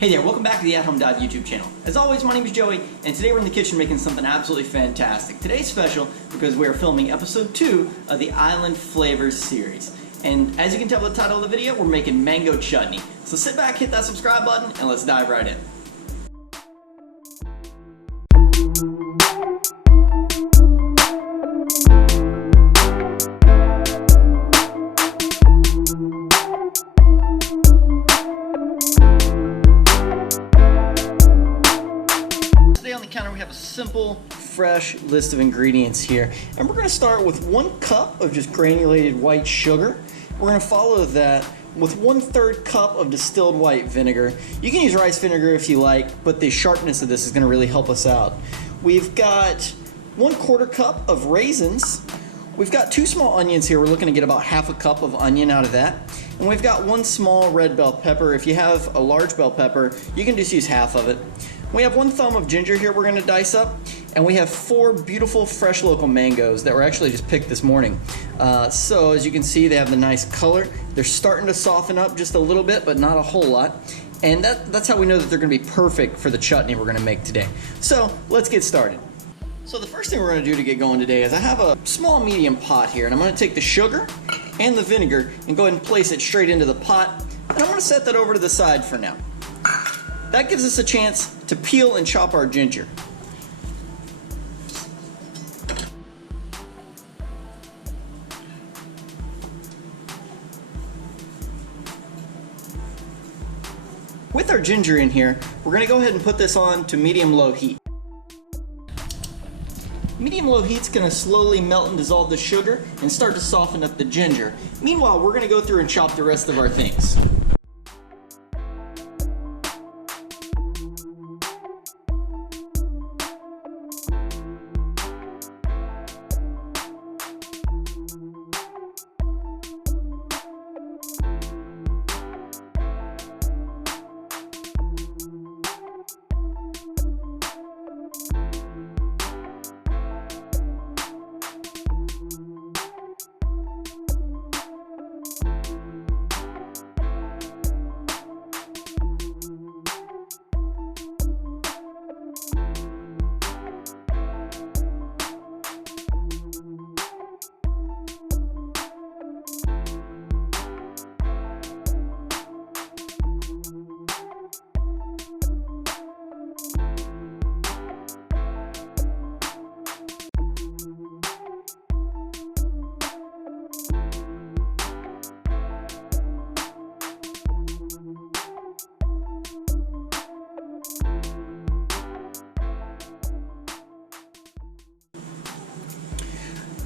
Hey there, welcome back to the athomedive YouTube channel. As always, my name is Joey, and today we're in the kitchen making something absolutely fantastic. Today's special because we are filming episode 2 of the Island Flavors series. And as you can tell by the title of the video, we're making mango chutney. So sit back, hit that subscribe button, and let's dive right in. On the counter we have a simple, fresh list of ingredients here, and we're going to start with 1 cup of just granulated white sugar. We're going to follow that with 1/3 cup of distilled white vinegar. You can use rice vinegar if you like, but the sharpness of this is going to really help us out. We've got 1/4 cup of raisins. We've got 2 small onions here. We're looking to get about 1/2 cup of onion out of that. And we've got 1 small red bell pepper. If you have a large bell pepper, you can just use half of it. We have 1 thumb of ginger here we're going to dice up, and we have 4 beautiful fresh local mangoes that were actually just picked this morning. So as you can see, they have the nice color. They're starting to soften up just a little bit, but not a whole lot. And that's how we know that they're going to be perfect for the chutney we're going to make today. So let's get started. So the first thing we're going to do to get going today is I have a small medium pot here, and I'm going to take the sugar and the vinegar and go ahead and place it straight into the pot. And I'm going to set that over to the side for now. That gives us a chance to peel and chop our ginger. With our ginger in here, we're going to go ahead and put this on to medium-low heat. Medium-low heat's going to slowly melt and dissolve the sugar and start to soften up the ginger. Meanwhile, we're going to go through and chop the rest of our things.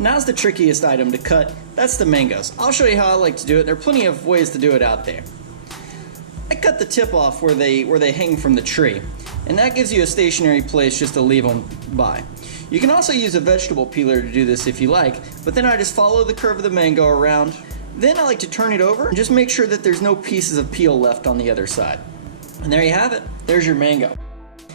Now's the trickiest item to cut. That's the mangoes. I'll show you how I like to do it. There are plenty of ways to do it out there. I cut the tip off where they hang from the tree, and that gives you a stationary place just to leave them by. You can also use a vegetable peeler to do this if you like, but then I just follow the curve of the mango around. Then I like to turn it over and just make sure that there's no pieces of peel left on the other side. And there you have it. There's your mango.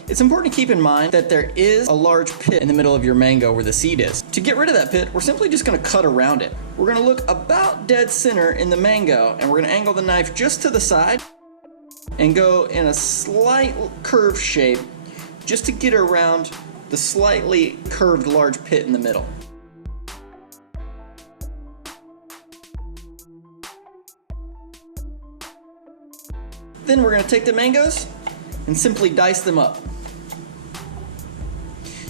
It's important to keep in mind that there is a large pit in the middle of your mango where the seed is. To get rid of that pit, we're simply just going to cut around it. We're going to look about dead center in the mango, and we're going to angle the knife just to the side and go in a slight curve shape just to get around the slightly curved large pit in the middle. Then we're going to take the mangoes and simply dice them up.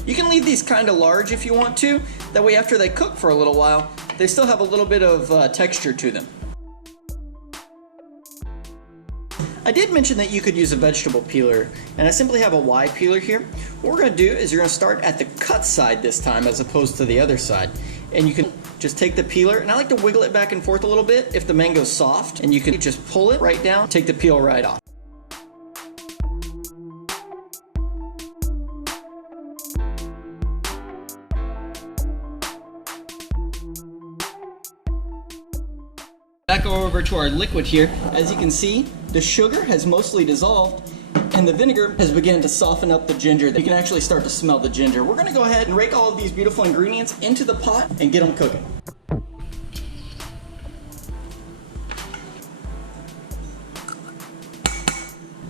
You can leave these kind of large if you want to. That way after they cook for a little while, they still have a little bit of texture to them. I did mention that you could use a vegetable peeler, and I simply have a Y peeler here. What we're going to do is you're going to start at the cut side this time as opposed to the other side. And you can just take the peeler, and I like to wiggle it back and forth a little bit if the mango's soft, and you can just pull it right down, take the peel right off. Back over to our liquid here. As you can see, the sugar has mostly dissolved and the vinegar has begun to soften up the ginger. You can actually start to smell the ginger. We're gonna go ahead and rake all of these beautiful ingredients into the pot and get them cooking.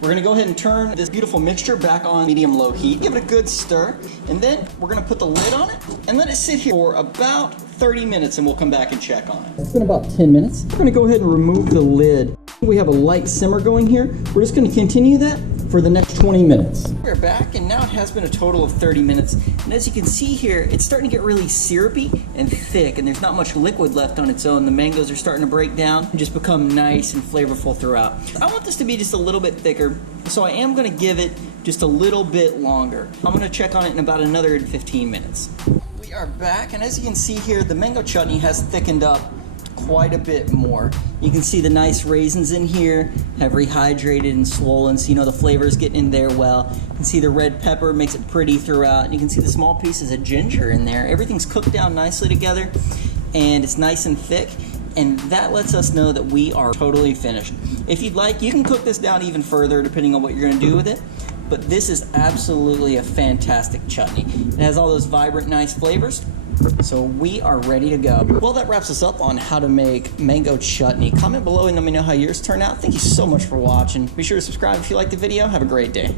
We're gonna go ahead and turn this beautiful mixture back on medium-low heat. Give it a good stir, and then we're gonna put the lid on it and let it sit here for about 30 minutes, and we'll come back and check on it. It's been about 10 minutes. We're gonna go ahead and remove the lid. We have a light simmer going here. We're just gonna continue that for the next 20 minutes. We're back, and now it has been a total of 30 minutes. And as you can see here, it's starting to get really syrupy and thick, and there's not much liquid left on its own. The mangoes are starting to break down and just become nice and flavorful throughout. I want this to be just a little bit thicker, so I am gonna give it just a little bit longer. I'm gonna check on it in about another 15 minutes. We are back, and as you can see here, the mango chutney has thickened up quite a bit more. You can see the nice raisins in here have rehydrated and swollen, so you know the flavor is getting in there well. You can see the red pepper makes it pretty throughout, and you can see the small pieces of ginger in there. Everything's cooked down nicely together, and it's nice and thick, and that lets us know that we are totally finished. If you'd like, you can cook this down even further depending on what you're going to do with it, but this is absolutely a fantastic chutney. It has all those vibrant, nice flavors. So we are ready to go. Well, that wraps us up on how to make mango chutney. Comment below and let me know how yours turn out. Thank you so much for watching. Be sure to subscribe if you liked the video. Have a great day.